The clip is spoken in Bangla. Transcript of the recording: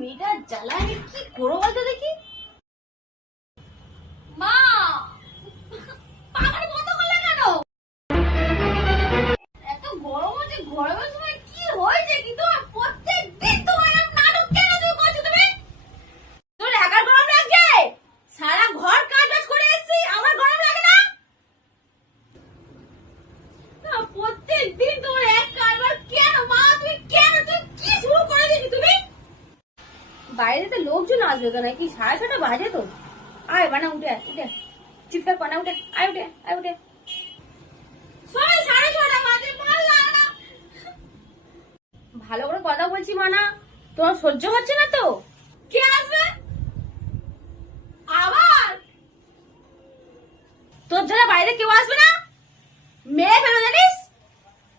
মেয়েটা জ্বালায় আমি কি করবো বলতো দেখি। মা পাখাটা বন্ধ করলে কেন? এত গরম হচ্ছে, গরমের সময় কি হয়েছে কি তোমার? প্রত্যেকদিন তোমার এরকম নাটক কেন তুমি করছো? তুমি তোর একার গরম লাগছে? সারা ঘর কাজ করে এসেছি, আমার গরম লাগে না? প্রত্যেকদিন তোমার এক কারবার কেন মা? তুমি কেন, তুমি কি শুরু করে দিয়েছো তুমি? বাইরে তো লোকজন আসবে তো নাকি? 6:30 বাজে তো। আয় বানা, উঠে আয়, উঠে আয়। চিৎকার কর না, উঠে আয়, উঠে আয়, উঠে। সবাই 6:30 বাজে, ভালো লাগে না। ভালো করে কথা বলছি মানা, তোমার সহ্য হচ্ছে না তো? কে আসবে আবার? তোর যারা বাইরে কেউ আসবে না? মেরে ফেলো জানি।